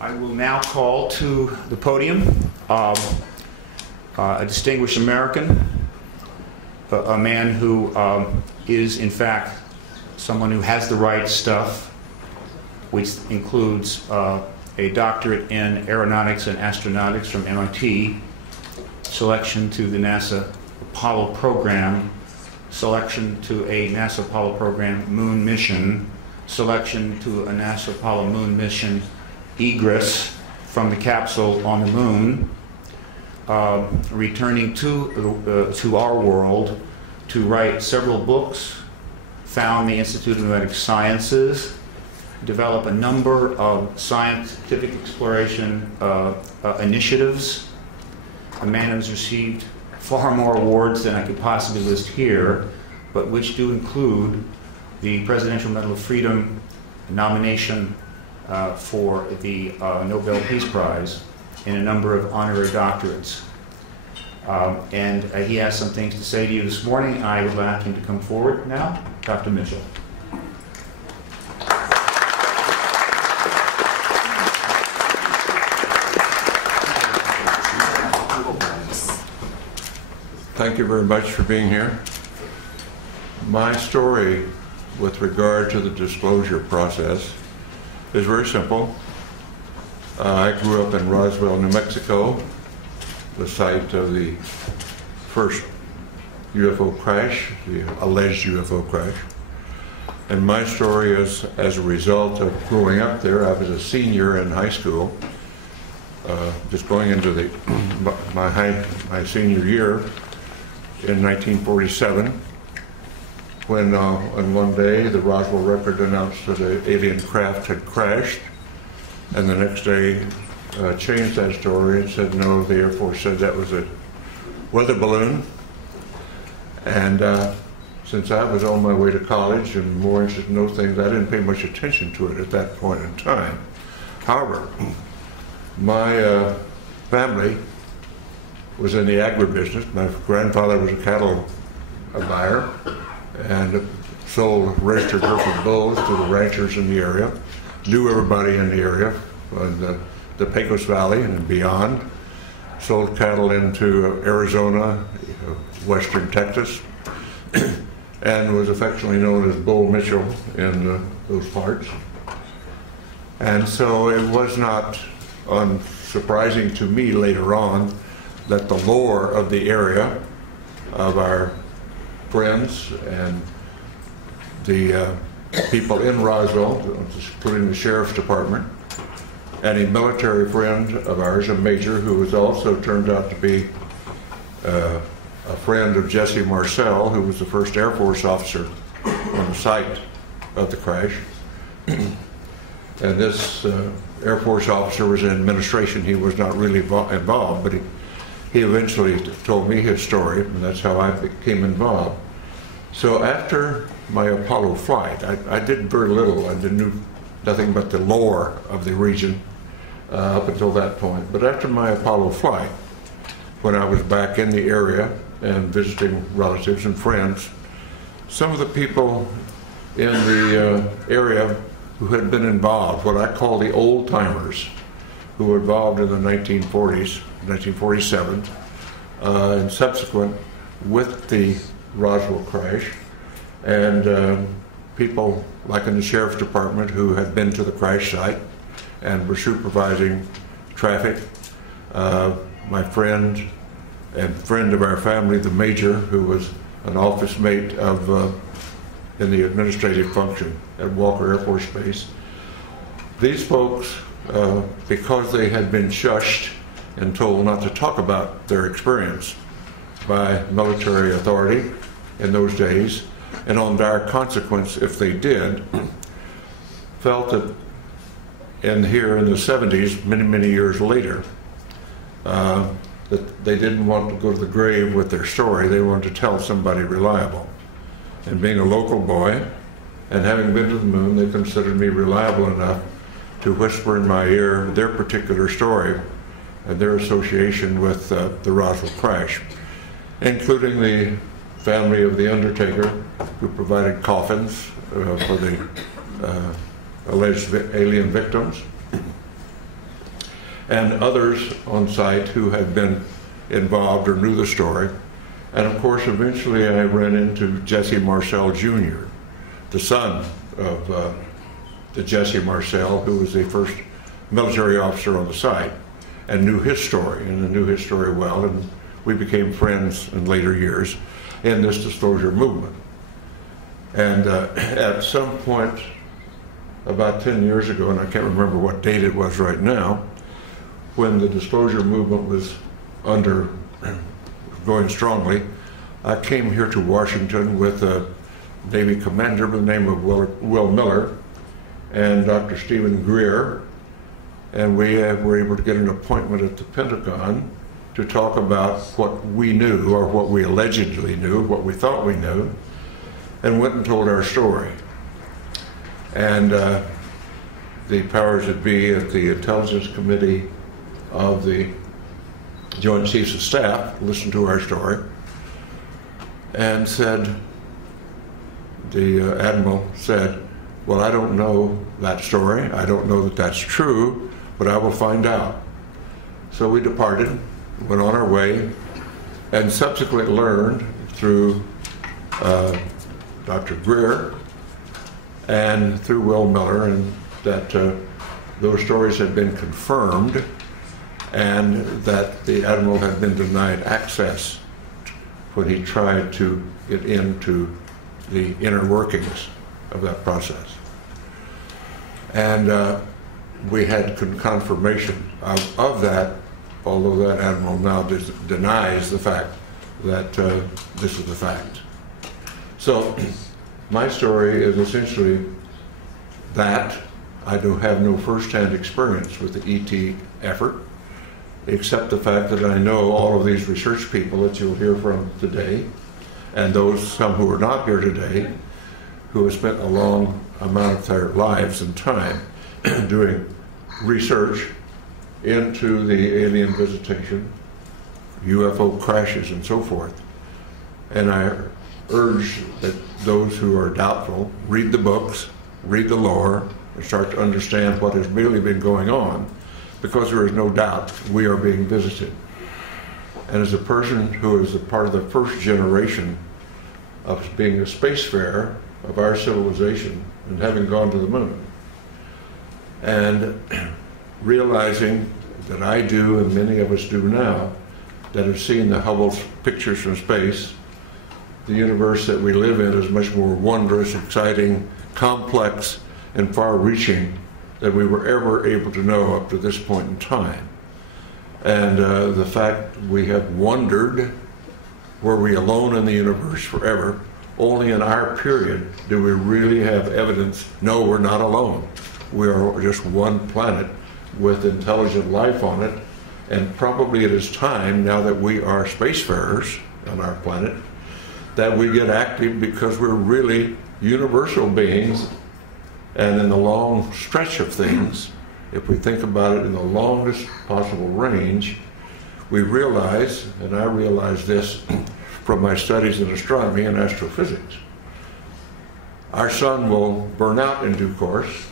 I will now call to the podium a distinguished American, a man who is, in fact, someone who has the right stuff, which includes a doctorate in aeronautics and astronautics from MIT, selection to the NASA Apollo program, selection to a NASA Apollo program moon mission, selection to a NASA Apollo moon mission egress from the capsule on the moon, returning to our world to write several books, found the Institute of Nomadic Sciences, develop a number of scientific exploration initiatives. A man who's received far more awards than I could possibly list here, but which do include the Presidential Medal of Freedom nomination for the Nobel Peace Prize in a number of honorary doctorates. And he has some things to say to you this morning. I would like him to come forward now. Dr. Mitchell. Thank you very much for being here. My story with regard to the disclosure process is very simple. I grew up in Roswell, New Mexico, the site of the first UFO crash, the alleged UFO crash. And my story is as a result of growing up there. I was a senior in high school, just going into my senior year in 1947, when on one day the Roswell Record announced that an alien craft had crashed, and the next day changed that story and said no, the Air Force said that was a weather balloon. And since I was on my way to college and more interested in those things, I didn't pay much attention to it at that point in time. However, my family was in the agribusiness. My grandfather was a cattle buyer and sold registered hereford bulls to the ranchers in the area, knew everybody in the area, in the Pecos Valley and beyond, sold cattle into Arizona, western Texas, and was affectionately known as Bull Mitchell in those parts. And so it was not unsurprising to me later on that the lore of the area, of our friends and the people in Roswell, including the Sheriff's Department, and a military friend of ours, a major, who was also turned out to be a friend of Jesse Marcel, who was the first Air Force officer on the site of the crash. And this Air Force officer was in administration. He was not really involved, but he eventually told me his story, and that's how I became involved. So after my Apollo flight, I did very little. I knew nothing but the lore of the region up until that point. But after my Apollo flight, when I was back in the area and visiting relatives and friends, some of the people in the area who had been involved, what I call the old-timers, who were involved in the 1940s, 1947, and subsequent with the Roswell crash, and people like in the Sheriff's Department who had been to the crash site and were supervising traffic. My friend and friend of our family, the Major, who was an office mate of in the administrative function at Walker Air Force Base. These folks, because they had been shushed and told not to talk about their experience by military authority in those days, and on dire consequence if they did, felt that here in the 70s, many years later, that they didn't want to go to the grave with their story. They wanted to tell somebody reliable. And being a local boy and having been to the moon, they considered me reliable enough to whisper in my ear their particular story and their association with the Roswell crash, including the family of the undertaker who provided coffins for the alleged alien victims, and others on site who had been involved or knew the story. And of course, eventually I ran into Jesse Marcel Jr., the son of the Jesse Marcel, who was the first military officer on the site, and knew his story, and knew his story well, and we became friends in later years in this disclosure movement. And at some point, about 10 years ago, and I can't remember what date it was right now, when the disclosure movement was going strongly, I came here to Washington with a Navy commander by the name of Will Miller and Dr. Stephen Greer, and we were able to get an appointment at the Pentagon to talk about what we knew, or what we allegedly knew, what we thought we knew, and went and told our story. And the powers that be at the Intelligence Committee of the Joint Chiefs of Staff listened to our story and said, the Admiral said, well, I don't know that story. I don't know that that's true, but I will find out. So we departed, went on our way, and subsequently learned through Dr. Greer and through Will Miller, and that those stories had been confirmed, and that the Admiral had been denied access when he tried to get into the inner workings of that process. And we had confirmation of that, although that Admiral now denies the fact that this is the fact. So my story is essentially that. I do have no first-hand experience with the ET effort, except the fact that I know all of these research people that you'll hear from today, and some who are not here today, who have spent a long amount of their lives and time doing research into the alien visitation, UFO crashes, and so forth. And I urge that those who are doubtful read the books, read the lore, and start to understand what has really been going on, because there is no doubt we are being visited. And as a person who is a part of the first generation of being a spacefarer of our civilization and having gone to the moon, and realizing that I do, and many of us do now, that have seen the Hubble pictures from space, the universe that we live in is much more wondrous, exciting, complex, and far-reaching than we were ever able to know up to this point in time. And the fact we have wondered, were we alone in the universe forever? Only in our period do we really have evidence, no, we're not alone. We are just one planet with intelligent life on it, and probably it is time, now that we are spacefarers on our planet, that we get active, because we're really universal beings. And in the long stretch of things, if we think about it in the longest possible range, we realize, and I realize this from my studies in astronomy and astrophysics, our sun will burn out in due course,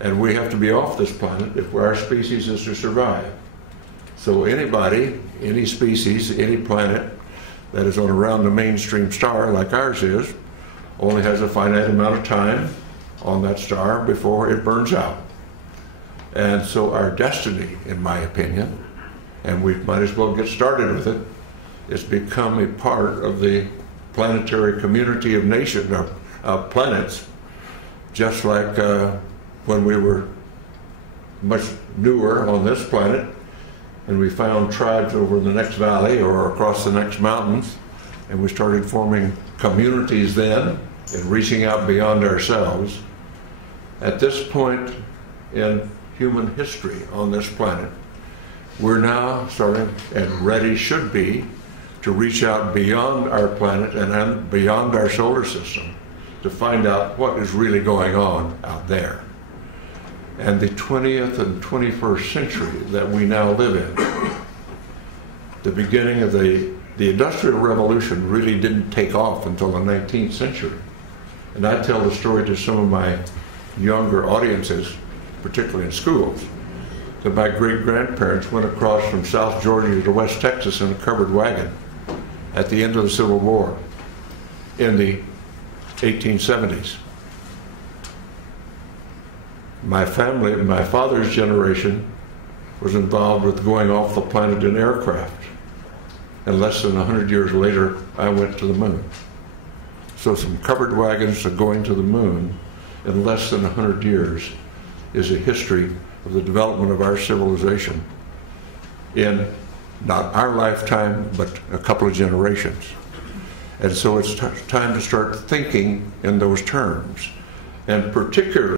and we have to be off this planet if our species is to survive. So anybody, any species, any planet that is on around the mainstream star like ours is, only has a finite amount of time on that star before it burns out. And so our destiny, in my opinion, and we might as well get started with it, is become a part of the planetary community of nations, of planets, just like when we were much newer on this planet, and we found tribes over in the next valley or across the next mountains, and we started forming communities then and reaching out beyond ourselves. At this point in human history on this planet, we're now starting, and ready should be, to reach out beyond our planet and beyond our solar system to find out what is really going on out there. And the 20th and 21st century that we now live in, the beginning of the Industrial Revolution really didn't take off until the 19th century. And I tell the story to some of my younger audiences, particularly in schools, that my great-grandparents went across from South Georgia to West Texas in a covered wagon at the end of the Civil War in the 1870s. My family, my father's generation, was involved with going off the planet in aircraft. And less than 100 years later, I went to the moon. So some covered wagons to going to the moon in less than 100 years is a history of the development of our civilization in not our lifetime, but a couple of generations. And so it's time to start thinking in those terms, and particularly